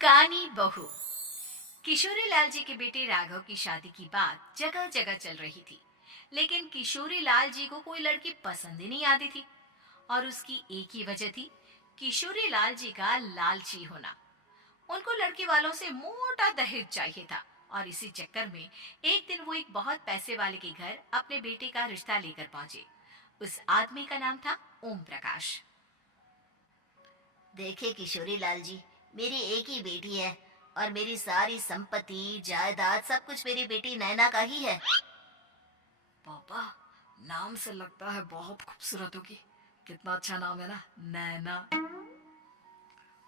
कानी बहू। किशोरी लाल जी के बेटे राघव की शादी की बात जगह जगह चल रही थी, लेकिन किशोरी लाल जी को कोई लड़की पसंद ही नहीं आती थी। और उसकी एक ही वजह थी, किशोरी लाल जी का लालची होना। उनको लड़की वालों से मोटा दहेज चाहिए था, और इसी चक्कर में एक दिन वो एक बहुत पैसे वाले के घर अपने बेटे का रिश्ता लेकर पहुंचे। उस आदमी का नाम था ओम प्रकाश। देखे किशोरी लाल जी, मेरी एक ही बेटी है और मेरी सारी संपत्ति जायदाद सब कुछ मेरी बेटी नैना का ही है। पापा, नाम से लगता है बहुत खूबसूरत होगी। कितना अच्छा नाम है ना, नैना।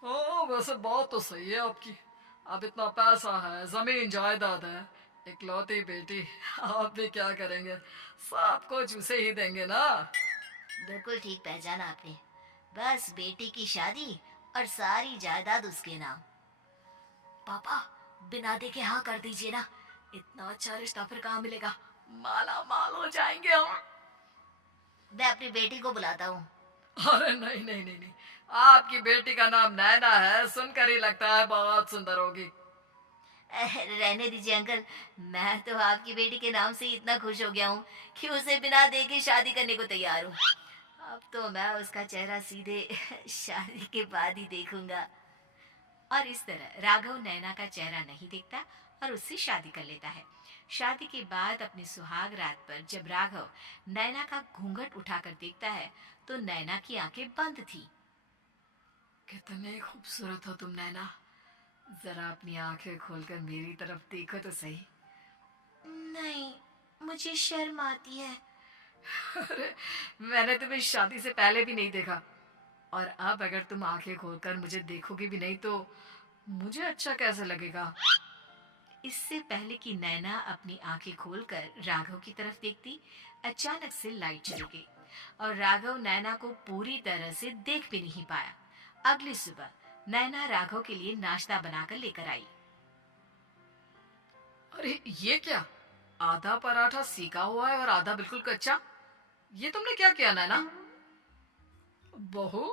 हाँ, वैसे बात तो सही है आपकी। अब इतना पैसा है, जमीन जायदाद है, इकलौती बेटी। आप भी क्या करेंगे, सब कुछ उसे ही देंगे ना। बिल्कुल ठीक पहचाना आपने। बस बेटी की शादी और सारी जायदाद उसके नाम। पापा, बिना देखे हाँ कर दीजिए ना। इतना अच्छा रिश्ता फिर कहाँ मिलेगा, माला माल हो जाएंगे हम। मैं अपनी बेटी को बुलाता हूँ। अरे नहीं नहीं नहीं नहीं, आपकी बेटी का नाम नैना है, सुनकर ही लगता है बहुत सुंदर होगी। रहने दीजिए अंकल, मैं तो आपकी बेटी के नाम से ही इतना खुश हो गया हूँ कि उसे बिना देखे शादी करने को तैयार हूँ। अब तो मैं उसका चेहरा सीधे शादी के बाद ही देखूंगा। और इस तरह राघव नैना का चेहरा नहीं देखता और उससे शादी कर लेता है। शादी के बाद अपनी सुहाग रात पर जब राघव नैना का घूंघट उठाकर देखता है, तो नैना की आंखें बंद थी। कितने खूबसूरत हो तुम नैना, जरा अपनी आंखें खोलकर मेरी तरफ देखो तो सही। नहीं, मुझे शर्म आती है। अरे, मैंने तुम्हें शादी से पहले भी नहीं देखा, और अब अगर तुम आंखें खोलकर मुझे देखोगी भी नहीं तो मुझे अच्छा कैसे लगेगा। इससे पहले कि नैना अपनी आंखें खोलकर राघव की तरफ देखती, अचानक से लाइट चली गई और राघव नैना को पूरी तरह से देख भी नहीं पाया। अगली सुबह नैना राघव के लिए नाश्ता बनाकर लेकर आई। अरे ये क्या, आधा पराठा सीका हुआ है और आधा बिल्कुल कच्चा। ये तुमने क्या किया नैना? बहू,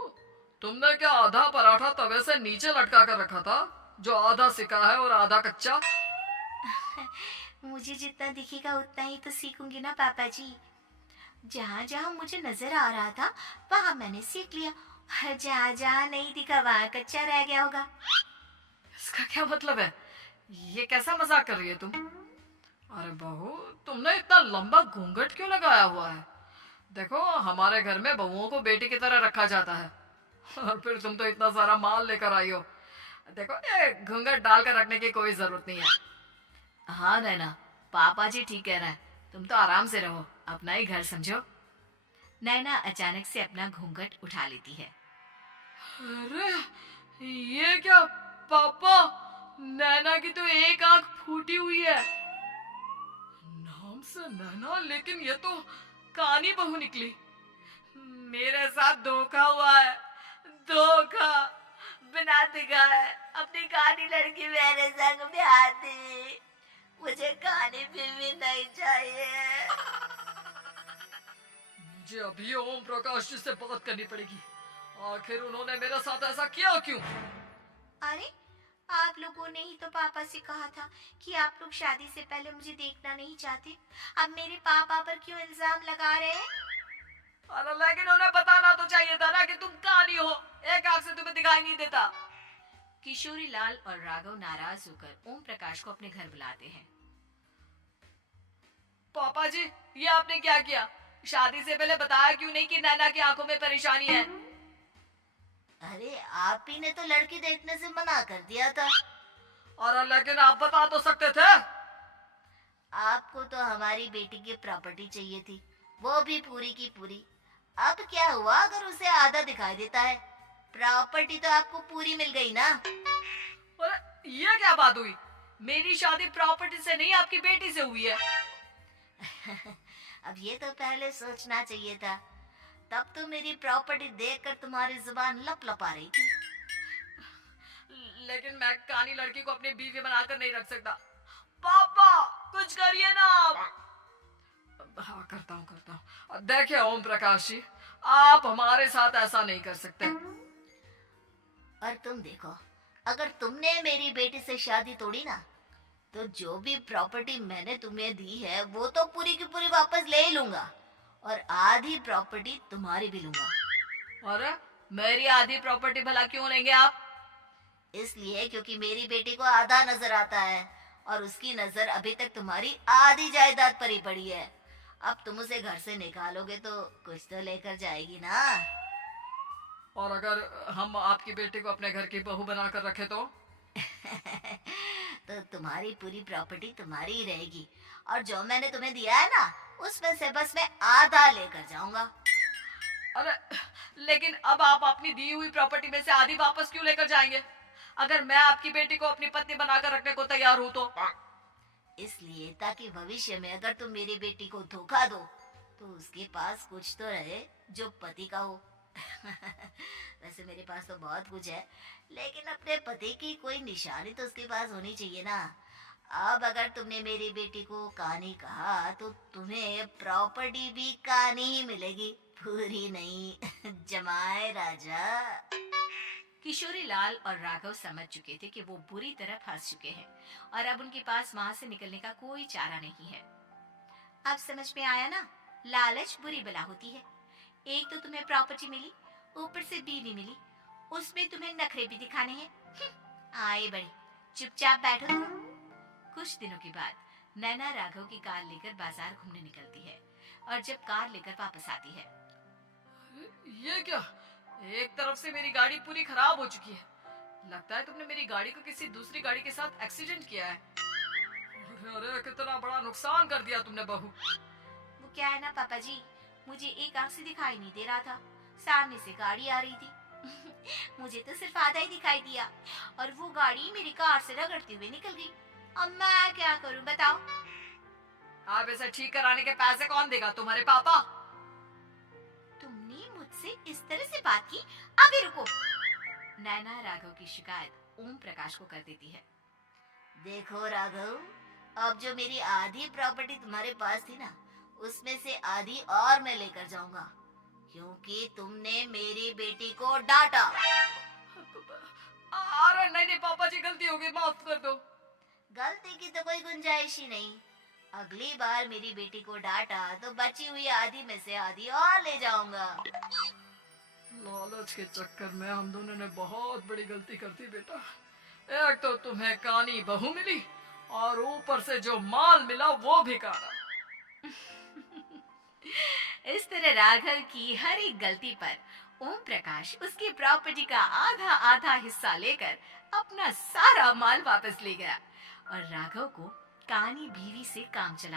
तुमने क्या आधा पराठा तवे से नीचे लटका कर रखा था, जो आधा सिका है और आधा कच्चा? मुझे जितना दिखेगा उतना ही तो सीखूंगी ना पापा जी। जहाँ जहाँ मुझे नजर आ रहा था वहाँ मैंने सीख लिया, और जहाँ जहाँ नहीं दिखा वहाँ कच्चा रह गया होगा। इसका क्या मतलब है? ये कैसा मजाक कर रही है तुम? अरे बहू, तुमने इतना लंबा घूंघट क्यों लगाया हुआ है? देखो, हमारे घर में बहुओं को बेटी की तरह रखा जाता है। और फिर तुम तो इतना सारा माल लेकर आई हो। देखो, ये घूंघट डालकर रखने की कोई जरूरत नहीं है। हाँ नैना, पापा जी ठीक कह रहे हैं, तुम तो आराम से रहो, अपना ही घर समझो। नैना अचानक से अपना घूंघट उठा लेती है। अरे ये क्या पापा, नैना की तो एक आंख फूटी हुई है। नाम से नैना, लेकिन ये तो कानी बहू निकली। मेरे साथ धोखा हुआ है, धोखा। बिना दिखाए अपनी कानी लड़की मेरे संग ब्याह दी। मुझे कानी भी नहीं चाहिए। मुझे अभी ओम प्रकाश जी से बात करनी पड़ेगी। आखिर उन्होंने मेरे साथ ऐसा किया क्यों? अरे, आप लोगों ने ही तो पापा से कहा था कि आप लोग शादी से पहले मुझे देखना नहीं चाहते। अब मेरे पापा पर क्यों इल्जाम लगा रहे हैं? अरे लेकिन उन्हें बताना तो चाहिए था ना कि तुम कानी हो, एक आंख से तुम्हें दिखाई नहीं देता। किशोरी लाल और राघव नाराज होकर ओम प्रकाश को अपने घर बुलाते हैं। पापा जी, ये आपने क्या किया? शादी से पहले बताया क्यों नहीं कि नैना की आंखों में परेशानी है? अरे आप ही ने तो लड़की देखने से मना कर दिया था। और लेकिन आप बता तो सकते थे। आपको तो हमारी बेटी की प्रॉपर्टी चाहिए थी, वो भी पूरी की पूरी। अब क्या हुआ अगर उसे आधा दिखाई देता है? प्रॉपर्टी तो आपको पूरी मिल गई ना। अरे ये क्या बात हुई? मेरी शादी प्रॉपर्टी से नहीं, आपकी बेटी से हुई है। अब ये तो पहले सोचना चाहिए था। तब तो मेरी प्रॉपर्टी देखकर तुम्हारी जुबान लप लप आ रही थी। लेकिन मैं कानी लड़की को अपनी बीवी बनाकर नहीं रख सकता। पापा, कुछ करिए ना आप। हाँ, करता हूँ। देखिए ओम प्रकाश जी, आप हमारे साथ ऐसा नहीं कर सकते। और तुम देखो, अगर तुमने मेरी बेटी से शादी तोड़ी ना, तो जो भी प्रॉपर्टी मैंने तुम्हें दी है वो तो पूरी की पूरी वापस ले ही लूंगा, और आधी प्रॉपर्टी तुम्हारी भी लूंगा। अरे मेरी आधी प्रॉपर्टी भला क्यों लेंगे आप? इसलिए क्योंकि मेरी बेटी को आधा नजर आता है, और उसकी नजर अभी तक तुम्हारी आधी जायदाद पर ही पड़ी है। अब तुम उसे घर से निकालोगे तो कुछ तो लेकर जाएगी ना। और अगर हम आपकी बेटी को अपने घर की बहू बनाकर रखे तो? तो तुम्हारी पूरी प्रॉपर्टी तुम्हारी ही रहेगी, और जो मैंने तुम्हें दिया है ना, उसमें से बस मैं आधा लेकर जाऊंगा। अरे लेकिन अब आप अपनी दी हुई प्रॉपर्टी में से आधी वापस क्यों लेकर जाएंगे? अगर मैं आपकी बेटी को अपनी पत्नी बनाकर रखने को तैयार हूँ तो? इसलिए ताकि भविष्य में अगर तुम मेरी बेटी को धोखा दो तो उसके पास कुछ तो रहे जो पति का हो। वैसे मेरे पास तो बहुत कुछ है, लेकिन अपने पति की कोई निशानी तो उसके पास होनी चाहिए ना। अब अगर तुमने मेरी बेटी को कानी कहा तो तुम्हें प्रॉपर्टी भी कानी ही मिलेगी, पूरी नहीं। जमाए राजा। किशोरी लाल और राघव समझ चुके थे कि वो बुरी तरह फंस चुके हैं और अब उनके पास वहां से निकलने का कोई चारा नहीं है। अब समझ में आया ना, लालच बुरी बला होती है। एक तो तुम्हें प्रॉपर्टी मिली, ऊपर से बीवी मिली, उसमें तुम्हें नखरे भी दिखाने हैं। आए बड़े, चुपचाप बैठो तुम। कुछ दिनों के बाद नैना राघव की कार लेकर बाजार घूमने निकलती है और जब कार लेकर वापस आती है, ये क्या? एक तरफ से मेरी गाड़ी पूरी खराब हो चुकी है। लगता है तुमने मेरी गाड़ी को किसी दूसरी गाड़ी के साथ एक्सीडेंट किया है। अरे कितना बड़ा नुकसान कर दिया तुमने बहू। वो क्या है ना पापा जी, मुझे एक आंख से दिखाई नहीं दे रहा था, सामने से गाड़ी आ रही थी। मुझे तो सिर्फ आधा ही दिखाई दिया और वो गाड़ी मेरी कार से रगड़ते हुए निकल गई। अब मैं क्या करूं बताओ? आप इसे ठीक कराने के पैसे कौन देगा? तुम्हारे पापा? तुमने मुझसे इस तरह से बात की? अभी रुको। नैना राघव की शिकायत ओम प्रकाश को कर देती है। देखो राघव, अब जो मेरी आधी प्रॉपर्टी तुम्हारे पास थी ना, उसमें से आधी और मैं लेकर जाऊंगा, क्योंकि तुमने मेरी बेटी को डांटा। अरे नहीं नहीं पापा जी, गलती हो गई, माफ कर दो। गलती की तो कोई गुंजाइश ही नहीं। अगली बार मेरी बेटी को डांटा तो बची हुई आधी में से आधी और ले जाऊंगा। लालच के चक्कर में हम दोनों ने बहुत बड़ी गलती कर दी बेटा। एक तो तुम्हें कानी बहू मिली और ऊपर से जो माल मिला वो भी काना। इस तरह राघव की हर एक गलती पर ओम प्रकाश उसकी प्रॉपर्टी का आधा आधा हिस्सा लेकर अपना सारा माल वापस ले गया और राघव को कानी बीवी से काम चलाना